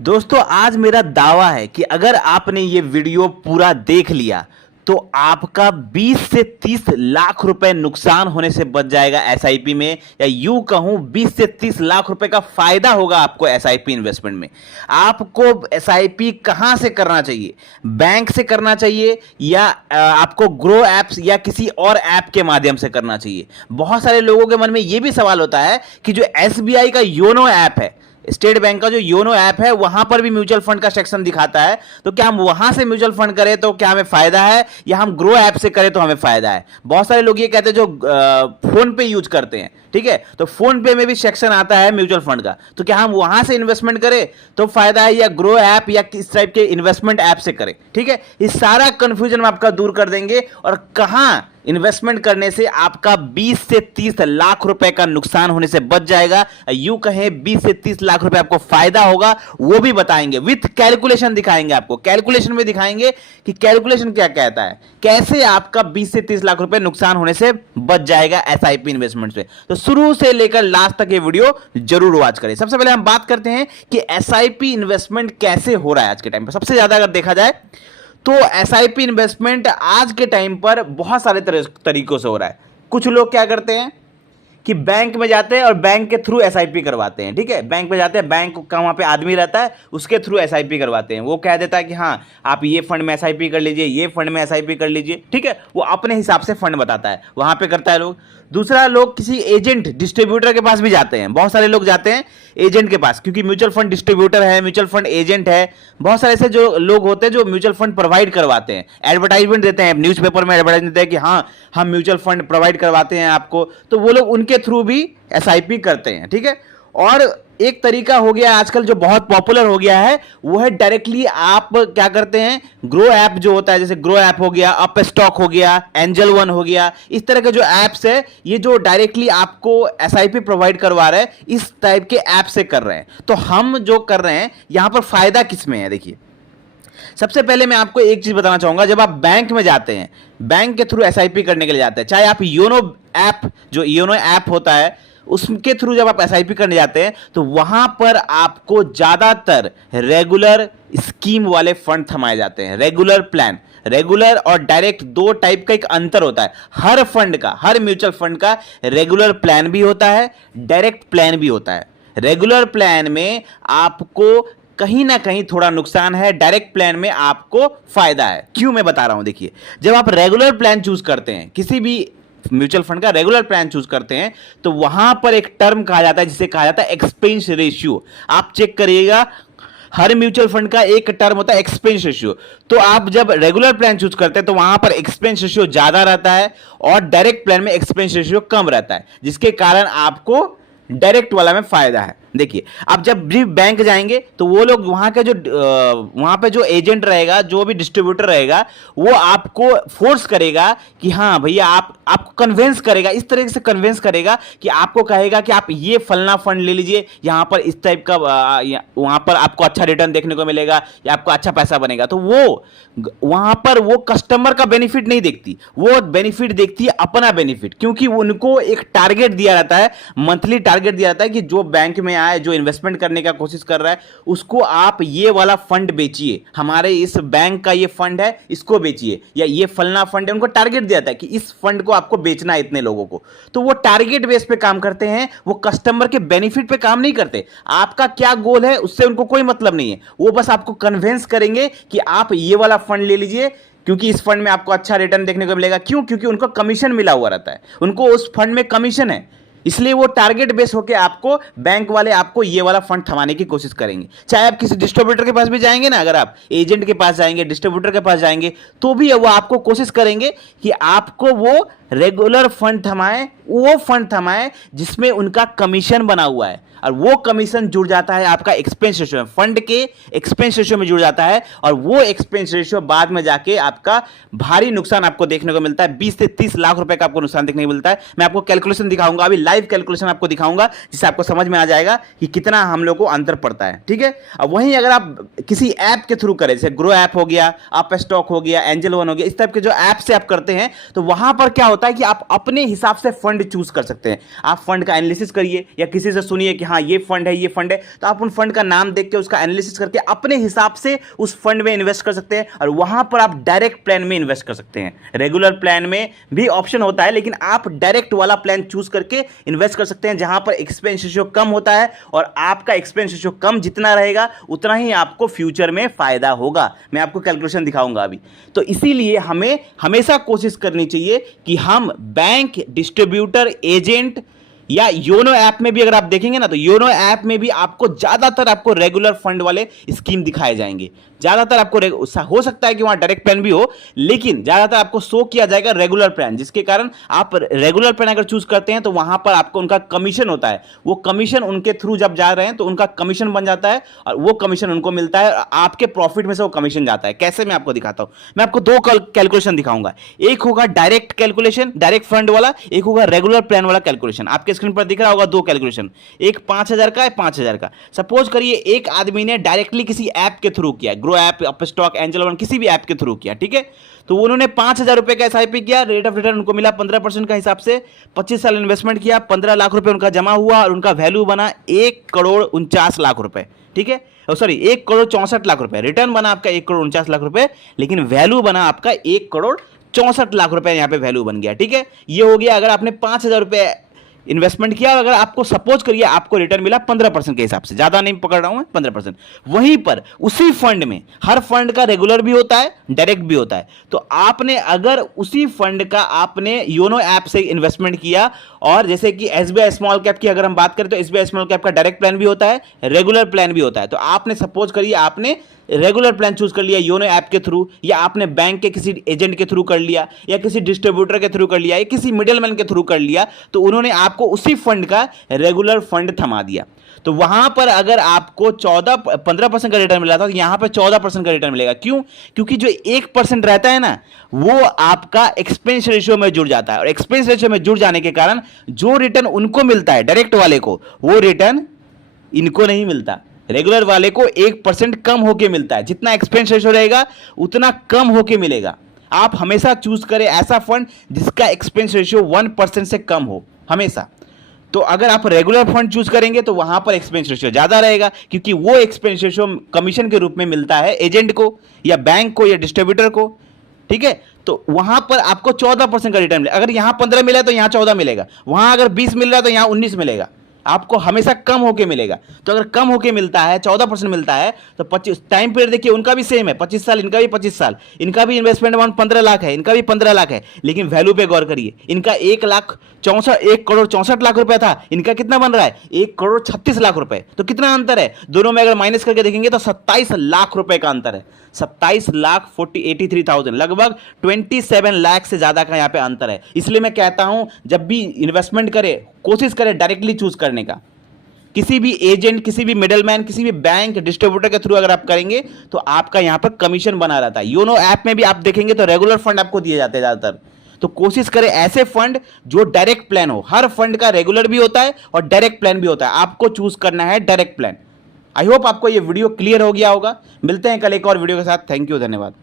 दोस्तों आज मेरा दावा है कि अगर आपने ये वीडियो पूरा देख लिया तो आपका 20 से 30 लाख रुपए नुकसान होने से बच जाएगा एसआईपी में, या यूं कहूं 20 से 30 लाख रुपए का फायदा होगा आपको एसआईपी इन्वेस्टमेंट में। आपको एसआईपी कहां से करना चाहिए? बैंक से करना चाहिए या आपको ग्रो एप्स या किसी और ऐप के माध्यम से करना चाहिए? बहुत सारे लोगों के मन में यह भी सवाल होता है कि जो एसबीआई का योनो ऐप है, स्टेट बैंक का जो योनो ऐप है, वहां पर भी म्यूचुअल फंड का सेक्शन दिखाता है, तो क्या हम वहां से म्यूचुअल फंड करें तो क्या हमें फायदा है या हम ग्रो ऐप से करें तो हमें फायदा है? बहुत सारे लोग ये कहते हैं जो फोन पे यूज करते हैं, ठीक है, तो फोन पे में भी सेक्शन आता है म्यूचुअल फंड का, तो क्या हम वहां से इन्वेस्टमेंट करें तो फायदा है या ग्रो ऐप या किस टाइप के इन्वेस्टमेंट ऐप से करें? ठीक है, इस सारा कंफ्यूजन आपका दूर कर देंगे और कहां इन्वेस्टमेंट करने से आपका 20 से 30 लाख रुपए का नुकसान होने से बच जाएगा, यूं कहें 20 से 30 लाख रुपए आपको फायदा होगा, वो भी बताएंगे। विथ कैलकुलेशन दिखाएंगे आपको, कैलकुलेशन में दिखाएंगे कि कैलकुलेशन क्या कहता है, कैसे आपका 20 से 30 लाख रुपए नुकसान होने से बच जाएगा एसआईपी इन्वेस्टमेंट से। तो शुरू से लेकर लास्ट तक ये वीडियो जरूर वॉच करें। सबसे पहले हम बात करते हैं कि एसआईपी इन्वेस्टमेंट कैसे हो रहा है आज के टाइम पर। सबसे ज्यादा अगर देखा जाए तो एसआईपी इन्वेस्टमेंट आज के टाइम पर बहुत सारे तरीकों से हो रहा है। कुछ लोग क्या करते हैं कि बैंक में जाते हैं और बैंक के थ्रू एसआईपी करवाते हैं, ठीक है, बैंक में जाते हैं, बैंक का वहाँ पे आदमी रहता है, उसके थ्रू एसआईपी करवाते हैं। वो कह देता है कि हाँ आप ये फंड में एसआईपी कर लीजिए, ये फंड में एसआईपी कर लीजिए, ठीक है, वो अपने हिसाब से फंड बताता है, वहाँ पे करता है लोग। दूसरा, लोग किसी एजेंट डिस्ट्रीब्यूटर के पास भी जाते हैं, बहुत सारे लोग जाते हैं एजेंट के पास, क्योंकि म्यूचुअल फंड डिस्ट्रीब्यूटर है, म्यूचुअल फंड एजेंट है, बहुत सारे ऐसे जो लोग होते हैं जो म्यूचुअल फंड प्रोवाइड करवाते हैं, एडवर्टाइजमेंट देते हैं, न्यूज़पेपर में एडवर्टाइजमेंट देते हैं कि हाँ हम म्यूचुअल फंड प्रोवाइड करवाते हैं आपको, तो वो लोग उनके थ्रू भी एसआईपी करते हैं, ठीक है। और एक तरीका हो गया आजकल जो बहुत पॉपुलर हो गया है, वो है डायरेक्टली आप क्या करते हैं, ग्रो ऐप जो होता है, जैसे ग्रो ऐप हो गया, अप स्टॉक हो गया, एंजल वन हो गया, इस तरह के जो ऐप्स है, ये जो डायरेक्टली आपको एसआईपी प्रोवाइड करवा रहे हैं, इस टाइप के ऐप से कर रहे हैं। तो हम जो कर रहे हैं यहां पर फायदा किस में है? देखिए, सबसे पहले मैं आपको एक चीज बताना चाहूंगा, जब आप बैंक में जाते हैं, बैंक के थ्रू एसआईपी करने के लिए जाते हैं, चाहे आप योनो ऐप, जो योनो ऐप होता है उसके थ्रू जब आप एसआईपी करने जाते हैं, तो वहां पर आपको ज्यादातर रेगुलर स्कीम वाले फंड थमाए जाते हैं। रेगुलर प्लान, रेगुलर और डायरेक्ट दो टाइप का एक अंतर होता है। हर फंड का, हर म्यूचुअल फंड का रेगुलर प्लान भी होता है, डायरेक्ट प्लान भी होता है। रेगुलर प्लान में आपको कहीं ना कहीं थोड़ा नुकसान है, डायरेक्ट प्लान में आपको फायदा है। क्यों, मैं बता रहा हूं। देखिए, जब आप रेगुलर प्लान चूज करते हैं, किसी भी म्यूचुअल फंड का रेगुलर प्लान चूज करते हैं, तो वहां पर एक टर्म कहा जाता है जिसे कहा जाता है एक्सपेंस रेशियो। आप चेक करिएगा, हर म्यूचुअल फंड का एक टर्म होता है एक्सपेंस रेशियो। तो आप जब रेगुलर प्लान चूज करते हैं तो वहां पर एक्सपेंस रेशियो ज्यादा रहता है और डायरेक्ट प्लान में एक्सपेंस रेशियो कम रहता है, जिसके कारण आपको डायरेक्ट वाला में फायदा है। देखिए, आप जब भी बैंक जाएंगे तो वो लोग वहां के जो वहां पे जो एजेंट रहेगा, जो भी डिस्ट्रीब्यूटर रहेगा, वो आपको फोर्स करेगा कि हाँ भैया, आपको कन्विंस करेगा, इस तरीके से कन्विंस करेगा कि आपको कहेगा कि आप ये फलना फंड ले लीजिए, यहां पर इस टाइप का वहां पर आपको अच्छा रिटर्न देखने को मिलेगा या आपको अच्छा पैसा बनेगा। तो वो वहां पर वो कस्टमर का बेनिफिट नहीं देखती, वो बेनिफिट देखती है अपना बेनिफिट, क्योंकि उनको एक टारगेट दिया रहता है, मंथली टारगेट दिया जाता है कि जो बैंक में आए, जो इन्वेस्टमेंट करने का कोशिश कर रहा है, उसको आप ये वाला फंड बेचिए, हमारे इस बैंक का ये फंड है इसको बेचिए, या ये फलना फंड है, उनको टारगेट दिया जाता है कि इस फंड को आपको बेचना है इतने लोगों को। तो वो टारगेट बेस पे काम करते हैं, वो कस्टमर के बेनिफिट पे काम नहीं करते। आपका क्या गोल है उससे उनको कोई मतलब नहीं है, वो बस आपको कन्विंस करेंगे कि आप ये वाला फंड ले लीजिए क्योंकि इस फंड में आपको अच्छा रिटर्न देखने को मिलेगा। क्यों? क्योंकि उनको कमीशन मिला हुआ रहता है, उनको उस फंड में कमीशन है, इसलिए वो टारगेट बेस होकर आपको, बैंक वाले आपको ये वाला फंड थमाने की कोशिश करेंगे। चाहे आप किसी डिस्ट्रीब्यूटर के पास भी जाएंगे ना, अगर आप एजेंट के पास जाएंगे, डिस्ट्रीब्यूटर के पास जाएंगे, तो भी वो आपको कोशिश करेंगे कि आपको वो रेगुलर फंड थमाए, वो फंड थमाए जिसमें उनका कमीशन बना हुआ है, और वो कमीशन जुड़ जाता है आपका एक्सपेंस रेशियो में, फंड के एक्सपेंस रेशियो में जुड़ जाता है, और वो एक्सपेंस रेशियो बाद में जाके आपका भारी नुकसान आपको देखने को मिलता है। 20 से 30 लाख रुपए का आपको नुकसान देखने को मिलता है। मैं आपको कैलकुलेशन दिखाऊंगा, अभी लाइव कैलकुलेशन आपको दिखाऊंगा, जिससे आपको समझ में आ जाएगा कि कितना हम लोग को अंतर पड़ता है, ठीक है। अब वहीं अगर आप किसी ऐप के थ्रू करें, जैसे ग्रो ऐप हो गया, अप स्टॉक हो गया, एंजल वन हो गया, इस टाइप के जो ऐप से आप करते हैं, तो वहां पर क्या होता होता है कि आप अपने हिसाब से फंड चूज कर सकते हैं। आप फंड का एनालिसिस करिए या किसी से सुनिए कि हाँ ये फंड है, ये फंड है, तो आप उन फंड का नाम देख के उसका एनालिसिस करके अपने हिसाब से उस फंड में इन्वेस्ट कर सकते हैं और वहां पर आप डायरेक्ट प्लान में इन्वेस्ट कर सकते हैं। रेगुलर प्लान में भी ऑप्शन होता है, लेकिन आप डायरेक्ट वाला प्लान चूज करके इन्वेस्ट कर सकते हैं जहां पर एक्सपेंस रेशियो कम होता है, और आपका एक्सपेंस रेशियो कम जितना रहेगा उतना ही आपको फ्यूचर में फायदा होगा। मैं आपको कैलकुलेशन दिखाऊंगा अभी। तो इसीलिए हमें हमेशा कोशिश करनी चाहिए कि हम बैंक, डिस्ट्रीब्यूटर, एजेंट या योनो ऐप में भी अगर आप देखेंगे ना, तो योनो ऐप में भी आपको ज्यादातर आपको रेगुलर फंड वाले स्कीम दिखाए जाएंगे। ज्यादातर आपको हो सकता है कि वहां डायरेक्ट प्लान भी हो, लेकिन ज्यादातर आपको शो किया जाएगा रेगुलर प्लान, जिसके कारण आप रेगुलर प्लान अगर चूज करते हैं तो वहां पर आपको उनका कमीशन होता है। वो कमीशन उनके थ्रू जब जा रहे हैं तो उनका कमीशन बन जाता है और वो कमीशन उनको मिलता है और आपके प्रॉफिट में से वो कमीशन जाता है। कैसे, मैं आपको दिखाता हूं। मैं आपको दो कैलकुलेशन दिखाऊंगा। एक होगा डायरेक्ट कैलकुलेशन, डायरेक्ट फंड वाला, एक होगा रेगुलर प्लान वाला कैलकुलेशन। आपके स्क्रीन पर दिख रहा होगा दो कैलकुलेशन, एक 5,000 का है, 5,000 का। सपोज करिए एक आदमी ने डायरेक्टली किसी ऐप के थ्रू किया, grow app, Upstox, angel one, किसी भी ऐप के थ्रू किया, ठीक है। तो उन्होंने 5,000 रुपए का एसआईपी किया, रेट ऑफ रिटर्न उनको मिला 15% का हिसाब से, 25 साल इन्वेस्टमेंट किया, 15 लाख रुपए उनका जमा हुआ और उनका वैल्यू बना 1,49,00,000 रुपए, ठीक है। सॉरी, 1,64,00,000 रुपए। रिटर्न बना आपका 1,49,00,000 रुपए, लेकिन वैल्यू बना आपका 1,64,00,000 रुपए यहां पे वैल्यू बन गया, ठीक है। ये हो गया अगर आपने 5,000 रुपए इन्वेस्टमेंट किया, अगर आपको सपोज करिए आपको रिटर्न मिला 15% के हिसाब से, ज्यादा नहीं पकड़ रहा हूं मैं, 15%। वहीं पर उसी फंड में, हर फंड का रेगुलर भी होता है, डायरेक्ट भी होता है। तो आपने अगर उसी फंड का आपने योनो ऐप से इन्वेस्टमेंट किया, और जैसे कि एसबीआई स्मॉल कैप की अगर हम बात करें तो एसबीआई स्मॉल कैप का डायरेक्ट प्लान भी होता है, रेगुलर प्लान भी होता है। तो आपने सपोज करिए आपने रेगुलर प्लान चूज कर लिया योनो ऐप के थ्रू, या आपने बैंक के किसी एजेंट के थ्रू कर लिया, या किसी डिस्ट्रीब्यूटर के थ्रू कर लिया, या किसी मिडिलमैन के थ्रू कर लिया, तो उन्होंने आपको उसी फंड का रेगुलर फंड थमा दिया। तो वहां पर अगर आपको 15% का रिटर्न मिला था, तो यहां पर 14% का रिटर्न मिलेगा। क्यों? क्योंकि जो 1% रहता है ना, वो आपका एक्सपेंस रेशियो में जुड़ जाता है, और एक्सपेंस रेशियो में जुड़ जाने के कारण जो रिटर्न उनको मिलता है डायरेक्ट वाले को, वो रिटर्न इनको नहीं मिलता। रेगुलर वाले को 1% कम होके मिलता है। जितना एक्सपेंस रेशियो रहेगा उतना कम होके मिलेगा। आप हमेशा चूज करें ऐसा फंड जिसका एक्सपेंस रेशियो 1% से कम हो, हमेशा। तो अगर आप रेगुलर फंड चूज करेंगे तो वहां पर एक्सपेंस रेशियो ज्यादा रहेगा, क्योंकि वो एक्सपेंस रेशियो कमीशन के रूप में मिलता है एजेंट को, या बैंक को, या डिस्ट्रीब्यूटर को, ठीक है। तो वहां पर आपको 14% का रिटर्न मिलेगा। अगर यहां 15 मिला तो यहां 14 मिलेगा, वहां अगर 20 मिल रहा है तो यहां 19 मिलेगा। आपको हमेशा कम होके मिलेगा। तो अगर कम होके मिलता है, 14% मिलता है, तो 25 टाइम पीरियड देखिए उनका भी सेम है, 25 साल, इनका भी 25 साल, इनका भी इन्वेस्टमेंट अमाउंट 15 लाख है, इनका भी 15 लाख है। लेकिन वैल्यू पे गौर करिए, इनका 1,64,00,000 रुपए था, इनका कितना बन रहा है 1,36,00,000 रुपए। तो कितना अंतर है दोनों में? अगर माइनस करके देखेंगे तो 27 लाख रुपए का अंतर है। 27,83,000, लगभग 27 लाख से ज्यादा का यहां पे अंतर है। इसलिए मैं कहता हूं जब भी इन्वेस्टमेंट करें, कोशिश करें डायरेक्टली चूज करने का। किसी भी एजेंट, किसी भी मिडलमैन, किसी भी बैंक, डिस्ट्रीब्यूटर के थ्रू अगर आप करेंगे तो आपका यहां पर कमीशन बना रहता है। योनो ऐप में भी आप देखेंगे तो रेगुलर फंड आपको दिए जाते हैं ज्यादातर। तो कोशिश करें ऐसे फंड जो डायरेक्ट प्लान हो। हर फंड का रेगुलर भी होता है और डायरेक्ट प्लान भी होता है, आपको चूज करना है डायरेक्ट प्लान। आई होप आपको यह वीडियो क्लियर हो गया होगा। मिलते हैं कल एक और वीडियो के साथ। थैंक यू, धन्यवाद।